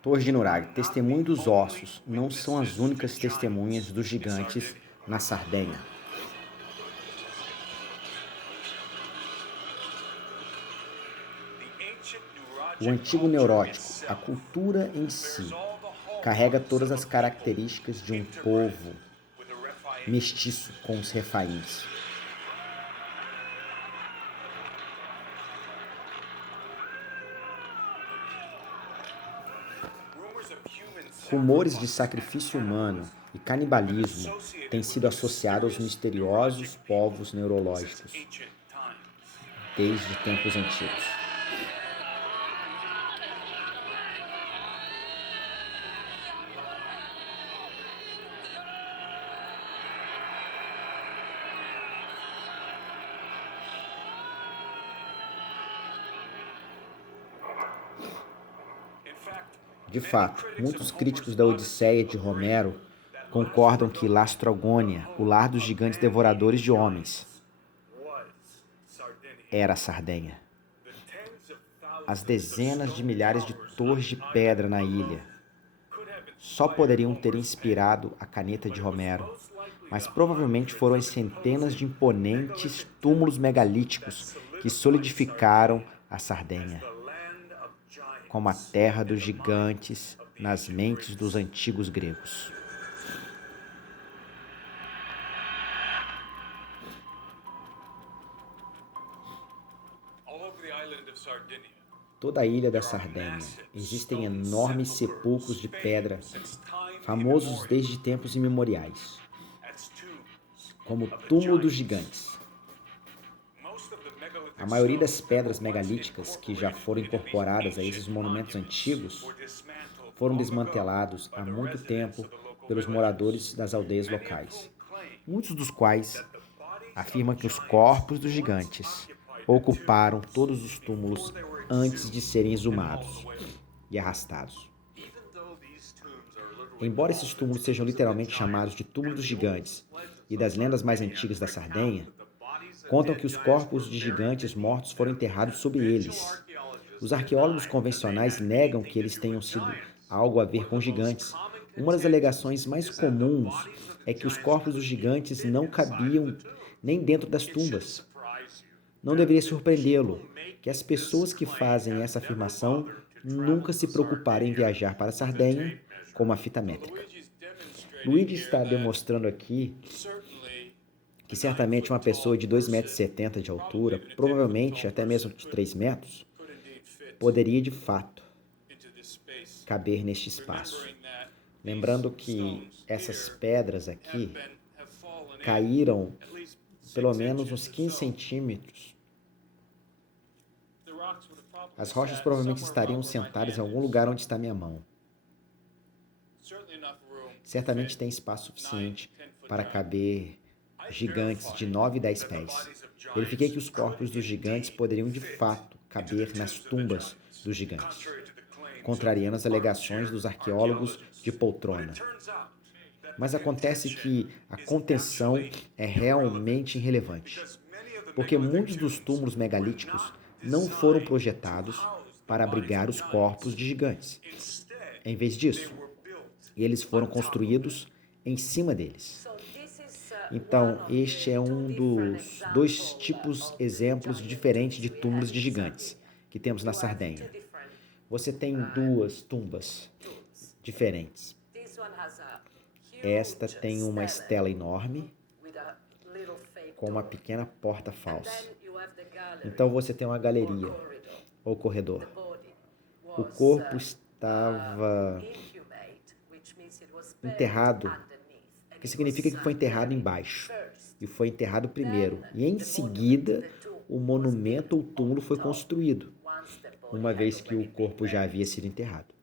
Torre de Nurag, testemunho dos ossos, não são as únicas testemunhas dos gigantes na Sardenha. O antigo neurótico, a cultura em si, carrega todas as características de um povo mestiço com os Refaíns. Rumores de sacrifício humano e canibalismo têm sido associados aos misteriosos povos neurológicos desde tempos antigos. De fato, muitos críticos da Odisseia de Homero concordam que Lastrogônia, o lar dos gigantes devoradores de homens, era a Sardenha. As dezenas de milhares de torres de pedra na ilha só poderiam ter inspirado a caneta de Homero, mas provavelmente foram as centenas de imponentes túmulos megalíticos que solidificaram a Sardenha como a terra dos gigantes nas mentes dos antigos gregos. Toda a ilha da Sardenha existem enormes sepulcros de pedra, famosos desde tempos imemoriais, como o túmulo dos gigantes. A maioria das pedras megalíticas que já foram incorporadas a esses monumentos antigos foram desmantelados há muito tempo pelos moradores das aldeias locais, muitos dos quais afirmam que os corpos dos gigantes ocuparam todos os túmulos antes de serem exumados e arrastados. Embora esses túmulos sejam literalmente chamados de túmulos dos gigantes e das lendas mais antigas da Sardenha, contam que os corpos de gigantes mortos foram enterrados sob eles. Os arqueólogos convencionais negam que eles tenham sido algo a ver com gigantes. Uma das alegações mais comuns é que os corpos dos gigantes não cabiam nem dentro das tumbas. Não deveria surpreendê-lo que as pessoas que fazem essa afirmação nunca se preocuparam em viajar para a Sardenha com uma fita métrica. Luigi está demonstrando aqui que certamente uma pessoa de 2,70 m de altura, provavelmente até mesmo de 3 metros, poderia de fato caber neste espaço. Lembrando que essas pedras aqui caíram pelo menos uns 15 centímetros. As rochas provavelmente estariam sentadas em algum lugar onde está minha mão. Certamente tem espaço suficiente para caber gigantes de 9 e 10 pés. Verifiquei que os corpos dos gigantes poderiam de fato caber nas tumbas dos gigantes, contrariando as alegações dos arqueólogos de poltrona. Mas acontece que a contenção é realmente irrelevante, porque muitos dos túmulos megalíticos não foram projetados para abrigar os corpos de gigantes. Em vez disso, eles foram construídos em cima deles. Então, este é um dos dois exemplos diferentes de túmulos de gigantes que temos na Sardenha. Você tem duas tumbas diferentes. Esta tem uma estela enorme com uma pequena porta falsa. Então você tem uma galeria ou corredor. O corpo estava enterrado, o que significa que foi enterrado embaixo, e foi enterrado primeiro. E em seguida, o monumento ou túmulo foi construído, uma vez que o corpo já havia sido enterrado.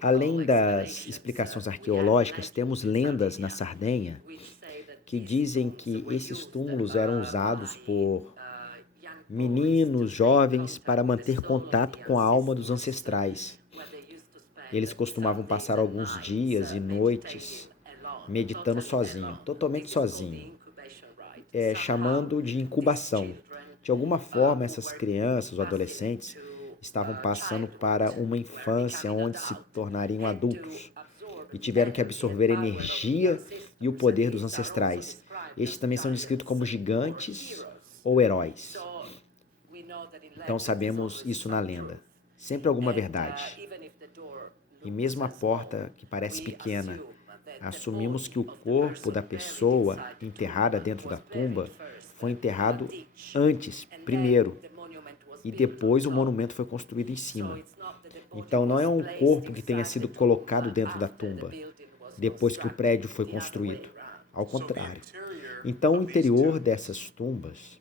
Além das explicações arqueológicas, temos lendas na Sardenha que dizem que esses túmulos eram usados por meninos, jovens, para manter contato com a alma dos ancestrais. Eles costumavam passar alguns dias e noites meditando sozinho, totalmente sozinho, chamando de incubação. De alguma forma, essas crianças ou adolescentes estavam passando para uma infância onde se tornariam adultos e tiveram que absorver a energia e o poder dos ancestrais. Estes também são descritos como gigantes ou heróis. Então sabemos isso na lenda. Sempre alguma verdade. E mesmo a porta, que parece pequena, assumimos que o corpo da pessoa enterrada dentro da tumba foi enterrado antes, primeiro, e depois o monumento foi construído em cima. Então não é um corpo que tenha sido colocado dentro da tumba depois que o prédio foi construído. Ao contrário. Então o interior dessas tumbas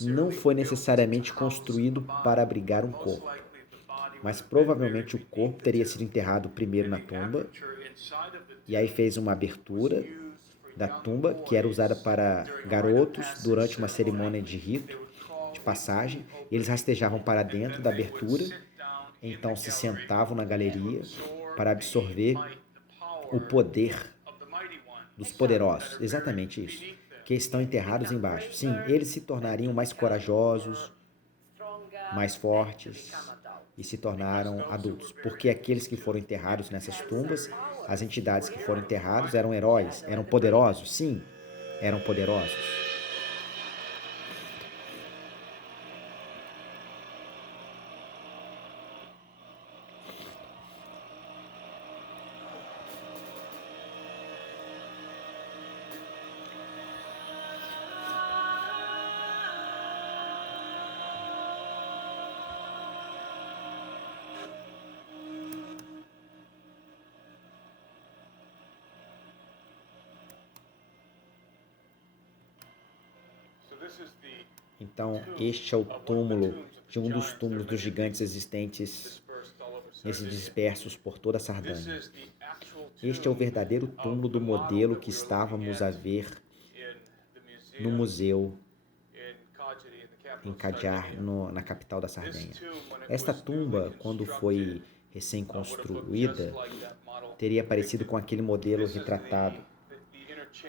não foi necessariamente construído para abrigar um corpo, mas provavelmente o corpo teria sido enterrado primeiro na tumba, e aí fez uma abertura da tumba, que era usada para garotos durante uma cerimônia de rito, de passagem. Eles rastejavam para dentro da abertura, então se sentavam na galeria para absorver o poder dos poderosos. Exatamente isso. Que estão enterrados embaixo. Sim, eles se tornariam mais corajosos, mais fortes e se tornaram adultos. Porque aqueles que foram enterrados nessas tumbas, as entidades que foram enterrados eram heróis, eram poderosos. Sim, eram poderosos. Então, este é o túmulo de um dos túmulos dos gigantes existentes nesses dispersos por toda a Sardanha. Este é o verdadeiro túmulo do modelo que estávamos a ver no museu em Qajar, na capital da Sardenha. Esta tumba, quando foi recém-construída, teria parecido com aquele modelo retratado.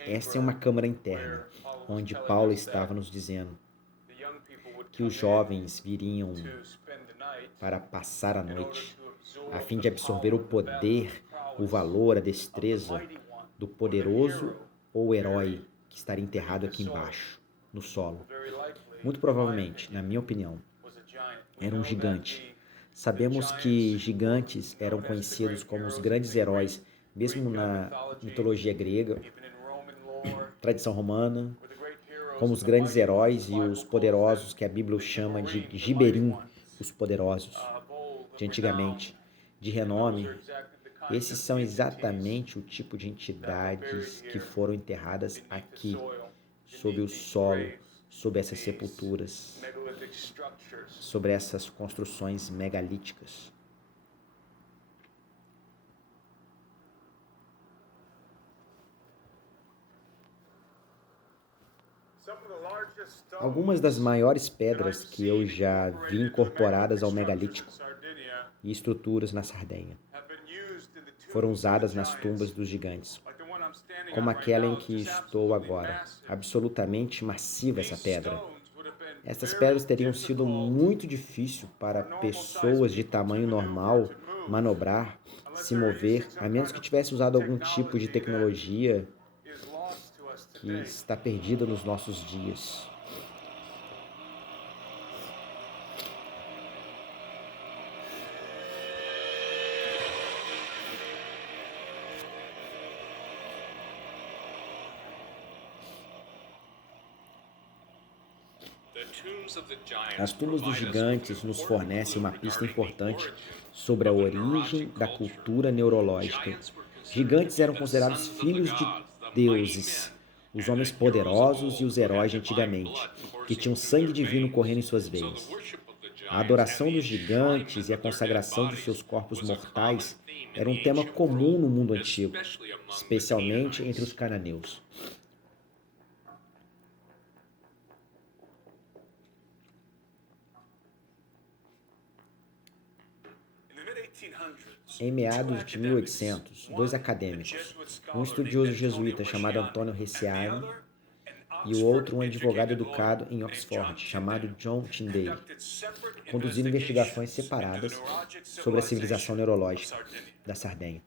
Esta é uma câmara interna, onde Paulo estava nos dizendo que os jovens viriam para passar a noite, a fim de absorver o poder, o valor, a destreza do poderoso ou herói que estaria enterrado aqui embaixo, no solo. Muito provavelmente, na minha opinião, era um gigante. Sabemos que gigantes eram conhecidos como os grandes heróis, mesmo na mitologia grega, tradição romana, como os grandes heróis e os poderosos que a Bíblia chama de Giberim, os poderosos, de antigamente, de renome. Esses são exatamente o tipo de entidades que foram enterradas aqui, sob o solo, sob essas sepulturas, sobre essas construções megalíticas. Algumas das maiores pedras que eu já vi incorporadas ao megalítico e estruturas na Sardenha foram usadas nas tumbas dos gigantes, como aquela em que estou agora. Absolutamente massiva essa pedra. Estas pedras teriam sido muito difícil para pessoas de tamanho normal manobrar, se mover, a menos que tivesse usado algum tipo de tecnologia que está perdida nos nossos dias. As tumbas dos gigantes nos fornecem uma pista importante sobre a origem da cultura neurológica. Gigantes eram considerados filhos de deuses, os homens poderosos e os heróis de antigamente, que tinham sangue divino correndo em suas veias. A adoração dos gigantes e a consagração de seus corpos mortais era um tema comum no mundo antigo, especialmente entre os cananeus. Em meados de 1800, dois acadêmicos, um estudioso jesuíta chamado Antônio Ricciani e o outro um advogado educado em Oxford, chamado John Tyndale, conduziram investigações separadas sobre a civilização neurológica da Sardenha.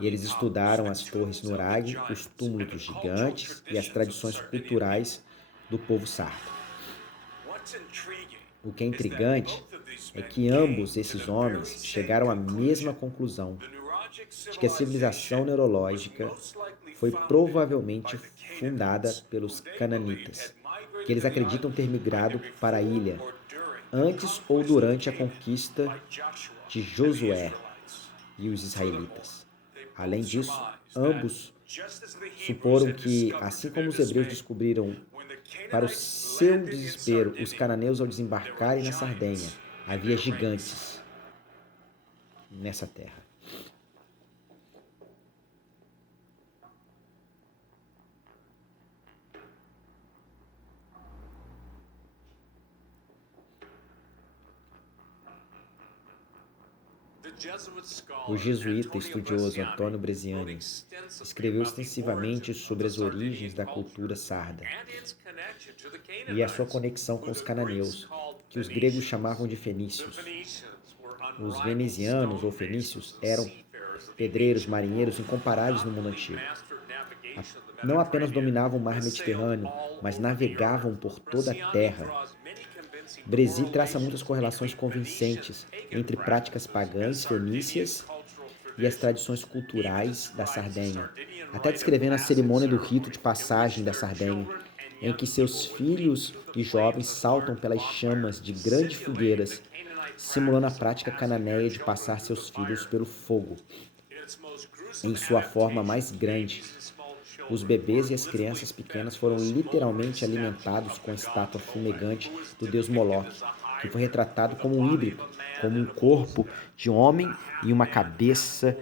E eles estudaram as torres Nurag, os túmulos dos gigantes e as tradições culturais do povo sardo. O que é intrigante é que ambos esses homens chegaram à mesma conclusão, de que a civilização neurológica foi provavelmente fundada pelos cananitas, que eles acreditam ter migrado para a ilha antes ou durante a conquista de Josué e os israelitas. Além disso, ambos suporam que, assim como os hebreus descobriram, para o seu desespero, os cananeus ao desembarcarem na Sardenha, havia gigantes nessa terra. O jesuíta estudioso Antônio Breziani escreveu extensivamente sobre as origens da cultura sarda e a sua conexão com os cananeus, que os gregos chamavam de fenícios. Os venezianos ou fenícios eram pedreiros, marinheiros incomparáveis no mundo antigo. Não apenas dominavam o mar Mediterrâneo, mas navegavam por toda a terra. Brezi traça muitas correlações convincentes entre práticas pagãs fenícias e as tradições culturais da Sardenha, até descrevendo a cerimônia do rito de passagem da Sardenha, em que seus filhos e jovens saltam pelas chamas de grandes fogueiras, simulando a prática cananeia de passar seus filhos pelo fogo. Em sua forma mais grande, os bebês e as crianças pequenas foram literalmente alimentados com a estátua fumegante do deus Moloque, que foi retratado como um híbrido, como um corpo de homem e uma cabeça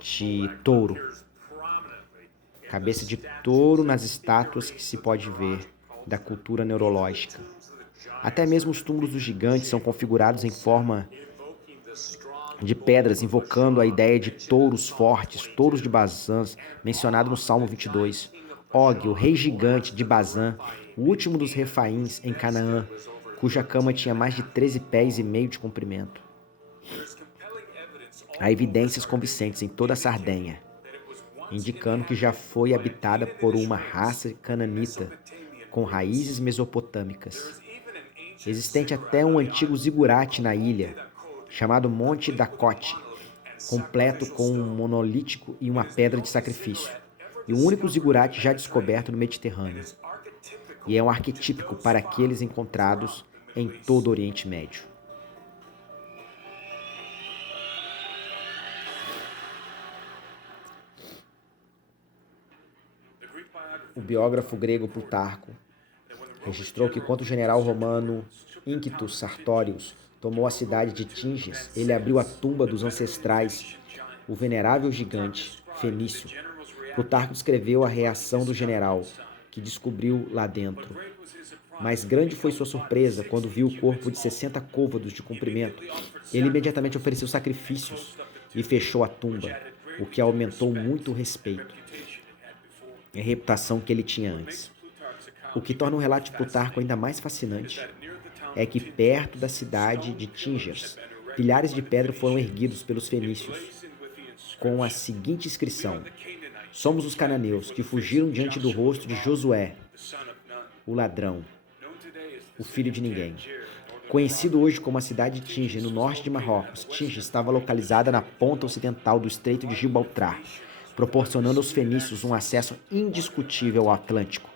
de touro. Cabeça de touro nas estátuas que se pode ver da cultura neurológica. Até mesmo os túmulos dos gigantes são configurados em forma de pedras, invocando a ideia de touros fortes, touros de Bazã, mencionado no Salmo 22. Og, o rei gigante de Bazã, o último dos refaíns em Canaã, cuja cama tinha mais de 13 pés e meio de comprimento. Há evidências convincentes em toda a Sardenha, indicando que já foi habitada por uma raça cananita com raízes mesopotâmicas. Existente até um antigo zigurate na ilha, chamado Monte Dacote, completo com um monolítico e uma pedra de sacrifício, e o único zigurate já descoberto no Mediterrâneo. E é um arquetípico para aqueles encontrados em todo o Oriente Médio. O biógrafo grego Plutarco registrou que quando o general romano Inctus Sartorius tomou a cidade de Tinges, ele abriu a tumba dos ancestrais, o venerável gigante fenício. Plutarco descreveu a reação do general, que descobriu lá dentro. Mas grande foi sua surpresa quando viu o corpo de 60 côvados de comprimento. Ele imediatamente ofereceu sacrifícios e fechou a tumba, o que aumentou muito o respeito e a reputação que ele tinha antes. O que torna o relato de Plutarco ainda mais fascinante é que perto da cidade de Tinges, pilhares de pedra foram erguidos pelos fenícios, com a seguinte inscrição: somos os cananeus que fugiram diante do rosto de Josué, o ladrão, o filho de ninguém. Conhecido hoje como a cidade de Tinge, no norte de Marrocos, Tinge estava localizada na ponta ocidental do Estreito de Gibraltar, proporcionando aos fenícios um acesso indiscutível ao Atlântico,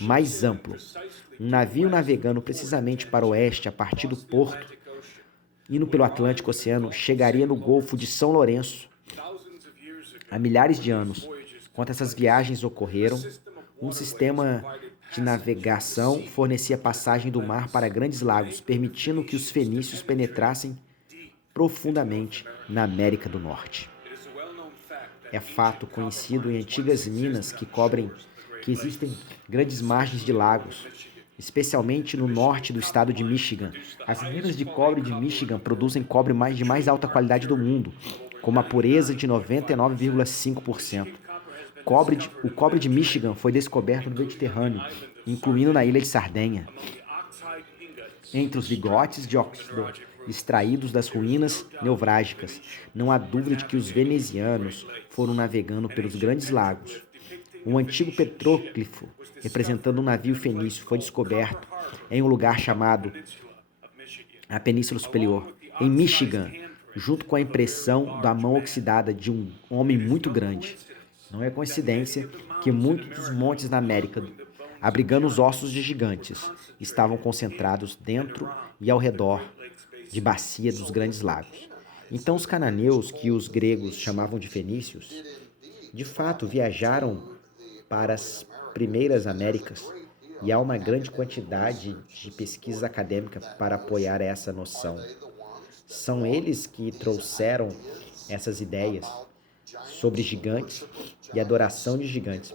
mais amplo. Um navio navegando precisamente para o oeste a partir do porto, indo pelo Atlântico Oceano, chegaria no Golfo de São Lourenço há milhares de anos. Enquanto essas viagens ocorreram, um sistema de navegação fornecia passagem do mar para grandes lagos, permitindo que os fenícios penetrassem profundamente na América do Norte. É fato conhecido em antigas minas que existem grandes margens de lagos, especialmente no norte do estado de Michigan. As minas de cobre de Michigan produzem cobre de mais alta qualidade do mundo, com uma pureza de 99,5%. O cobre de Michigan foi descoberto no Mediterrâneo, incluindo na ilha de Sardenha. Entre os lingotes de óxido extraídos das ruínas neovrágicas, não há dúvida de que os venezianos foram navegando pelos grandes lagos. Um antigo petróglifo representando um navio fenício foi descoberto em um lugar chamado a Península Superior, em Michigan, junto com a impressão da mão oxidada de um homem muito grande. Não é coincidência que muitos dos montes da América, abrigando os ossos de gigantes, estavam concentrados dentro e ao redor de bacia dos grandes lagos. Então os cananeus, que os gregos chamavam de fenícios, de fato viajaram para as primeiras Américas, e há uma grande quantidade de pesquisa acadêmica para apoiar essa noção. São eles que trouxeram essas ideias sobre gigantes e adoração de gigantes,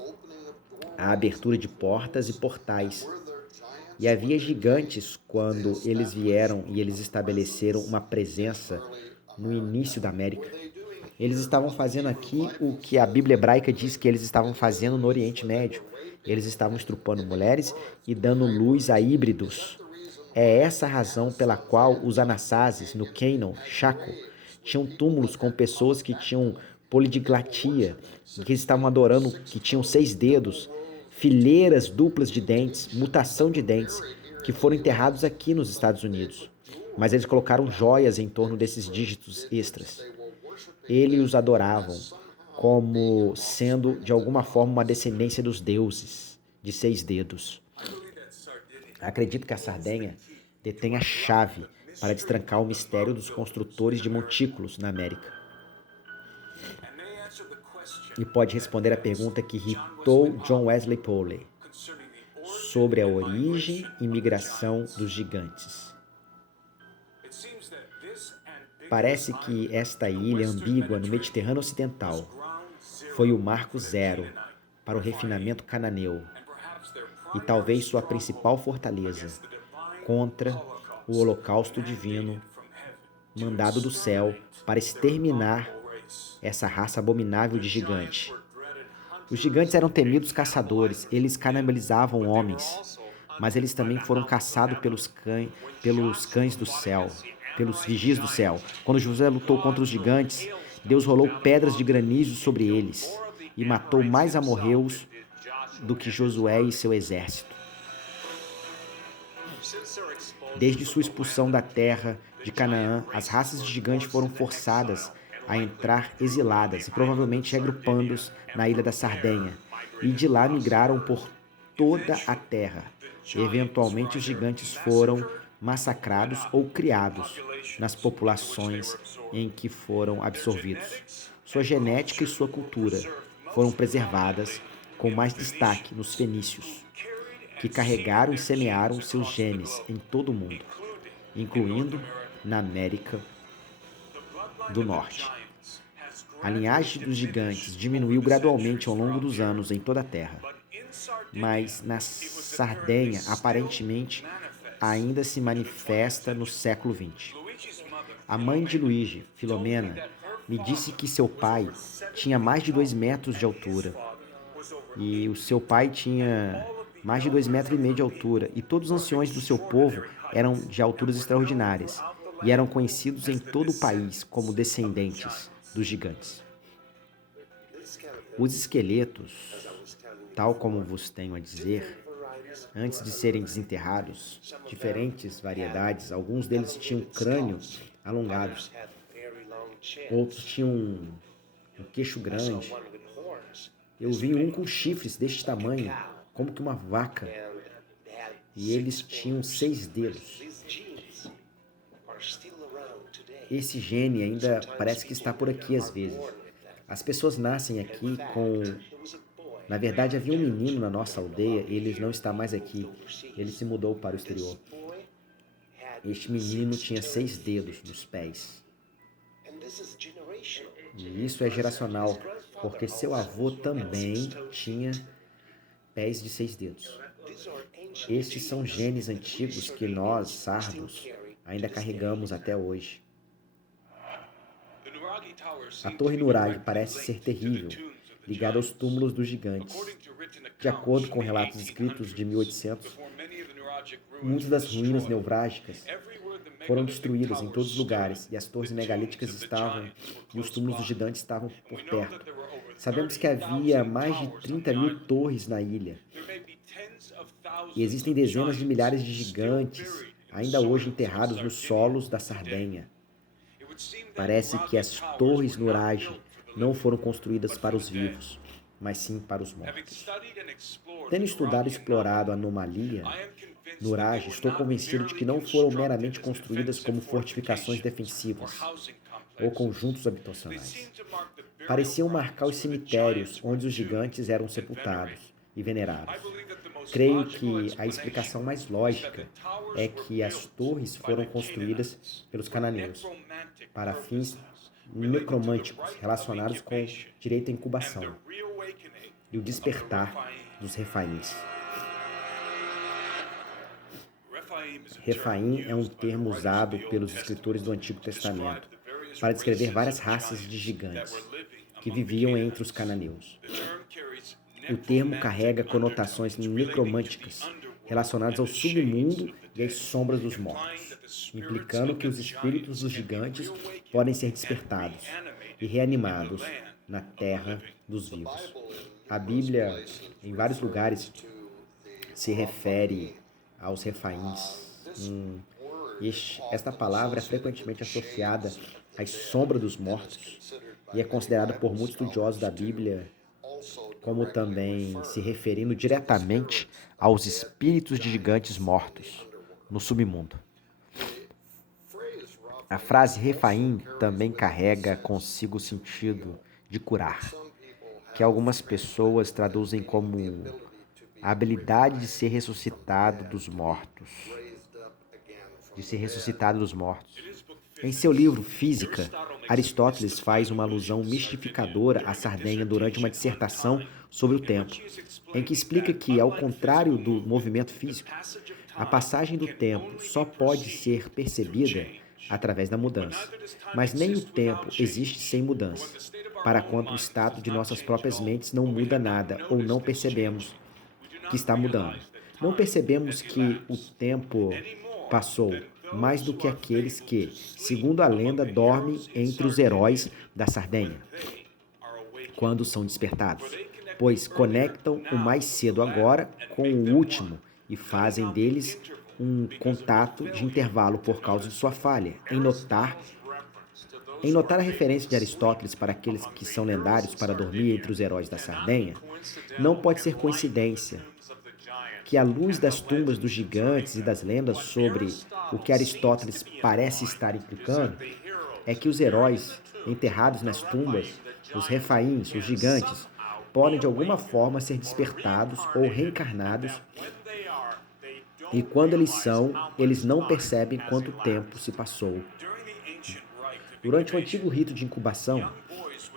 a abertura de portas e portais. E havia gigantes quando eles vieram e eles estabeleceram uma presença no início da América. Eles estavam fazendo aqui o que a Bíblia hebraica diz que eles estavam fazendo no Oriente Médio. Eles estavam estrupando mulheres e dando luz a híbridos. É essa a razão pela qual os Anassazes, no Canaan, Chaco, tinham túmulos com pessoas que tinham polidiglatia, que estavam adorando, que tinham 6 dedos, fileiras duplas de dentes, mutação de dentes, que foram enterrados aqui nos Estados Unidos. Mas eles colocaram joias em torno desses dígitos extras. Eles os adoravam como sendo, de alguma forma, uma descendência dos deuses de 6 dedos. Acredito que a Sardenha detém a chave para destrancar o mistério dos construtores de montículos na América. E pode responder a pergunta que irritou John Wesley Powley sobre a origem e migração dos gigantes. Parece que esta ilha ambígua no Mediterrâneo Ocidental foi o marco zero para o refinamento cananeu e talvez sua principal fortaleza contra o holocausto divino mandado do céu para exterminar essa raça abominável de gigante. Os gigantes eram temidos caçadores, eles canibalizavam homens, mas eles também foram caçados pelos cães do céu, pelos vigias do céu. Quando José lutou contra os gigantes, Deus rolou pedras de granizo sobre eles e matou mais amorreus do que Josué e seu exército. Desde sua expulsão da terra de Canaã, as raças de gigantes foram forçadas a entrar exiladas e provavelmente regrupando-se na ilha da Sardenha, e de lá migraram por toda a terra. Eventualmente, os gigantes foram massacrados ou criados nas populações em que foram absorvidos. Sua genética e sua cultura foram preservadas, com mais destaque nos fenícios, que carregaram e semearam seus genes em todo o mundo, incluindo na América do Norte. A linhagem dos gigantes diminuiu gradualmente ao longo dos anos em toda a Terra, mas na Sardenha, aparentemente, ainda se manifesta no século XX. A mãe de Luigi, Filomena, me disse que seu pai tinha mais de 2 metros de altura, e o seu pai tinha mais de 2,5 metros de altura, e todos os anciões do seu povo eram de alturas extraordinárias, e eram conhecidos em todo o país como descendentes dos gigantes. Os esqueletos, tal como vos tenho a dizer, antes de serem desenterrados, diferentes variedades, alguns deles tinham crânios alongados, outros tinham um queixo grande. Eu vi um com chifres deste tamanho, como que uma vaca, e eles tinham 6 dedos. Esse gene ainda parece que está por aqui às vezes. As pessoas nascem aqui com... Na verdade, havia um menino na nossa aldeia, ele não está mais aqui. Ele se mudou para o exterior. Este menino tinha 6 dedos nos pés. E isso é geracional, porque seu avô também tinha pés de 6 dedos. Estes são genes antigos que nós, sardos, ainda carregamos até hoje. A Torre Nurag parece ser terrível, ligada aos túmulos dos gigantes. De acordo com relatos escritos de 1800, muitas das ruínas nevrálgicas foram destruídas em todos os lugares, e as torres megalíticas e os túmulos dos gigantes estavam por perto. Sabemos que havia mais de 30.000 torres na ilha, e existem dezenas de milhares de gigantes ainda hoje enterrados nos solos da Sardenha. Parece que as torres Nuraj não foram construídas para os vivos, mas sim para os mortos. Tendo estudado e explorado a anomalia Nuraj, estou convencido de que não foram meramente construídas como fortificações defensivas ou conjuntos habitacionais. Pareciam marcar os cemitérios onde os gigantes eram sepultados e venerados. Creio que a explicação mais lógica é que as torres foram construídas pelos cananeus para fins necromânticos relacionados com direito à incubação e o despertar dos Refaíns. Refaim é um termo usado pelos escritores do Antigo Testamento para descrever várias raças de gigantes que viviam entre os cananeus. O termo carrega conotações necromânticas relacionadas ao submundo e às sombras dos mortos, implicando que os espíritos dos gigantes podem ser despertados e reanimados na terra dos vivos. A Bíblia, em vários lugares, se refere aos refaíns. Esta palavra é frequentemente associada à sombra dos mortos e é considerada por muitos estudiosos da Bíblia como também se referindo diretamente aos espíritos de gigantes mortos no submundo. A frase refaim também carrega consigo o sentido de curar, que algumas pessoas traduzem como a habilidade de ser ressuscitado dos mortos. Em seu livro Física, Aristóteles faz uma alusão mistificadora à Sardenha durante uma dissertação sobre o tempo, em que explica que, ao contrário do movimento físico, a passagem do tempo só pode ser percebida através da mudança. Mas nem o tempo existe sem mudança, para quanto o estado de nossas próprias mentes não muda nada ou não percebemos que está mudando. Não percebemos que o tempo passou, mais do que aqueles que, segundo a lenda, dormem entre os heróis da Sardenha, quando são despertados, pois conectam o mais cedo agora com o último e fazem deles um contato de intervalo por causa de sua falha, em notar a referência de Aristóteles para aqueles que são lendários para dormir entre os heróis da Sardenha. Não pode ser coincidência que, à luz das tumbas dos gigantes e das lendas sobre o que Aristóteles parece estar implicando, é que os heróis enterrados nas tumbas, os refaíns, os gigantes, podem de alguma forma ser despertados ou reencarnados, e quando eles não percebem quanto tempo se passou. Durante o antigo rito de incubação,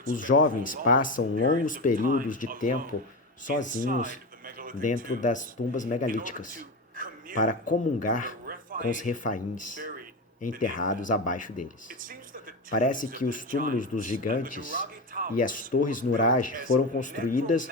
os jovens passam longos períodos de tempo sozinhos dentro das tumbas megalíticas, para comungar com os refaíns enterrados abaixo deles. Parece que os túmulos dos gigantes e as torres Nuraj foram construídas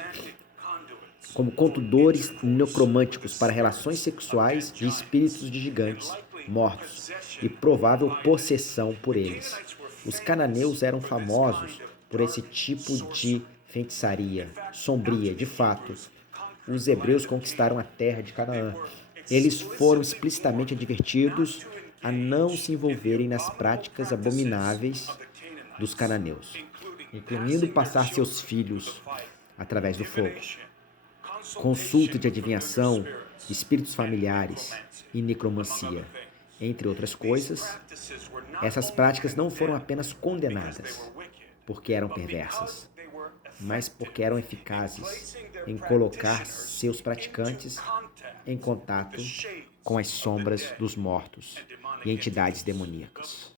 como contadores necromânticos para relações sexuais de espíritos de gigantes mortos e provável possessão por eles. Os cananeus eram famosos por esse tipo de feitiçaria sombria. De fato, os hebreus conquistaram a terra de Canaã. Eles foram explicitamente advertidos a não se envolverem nas práticas abomináveis dos cananeus, incluindo passar seus filhos através do fogo, consulta de adivinhação, espíritos familiares e necromancia. Entre outras coisas, essas práticas não foram apenas condenadas porque eram perversas, mas porque eram eficazes em colocar seus praticantes em contato com as sombras dos mortos e entidades demoníacas.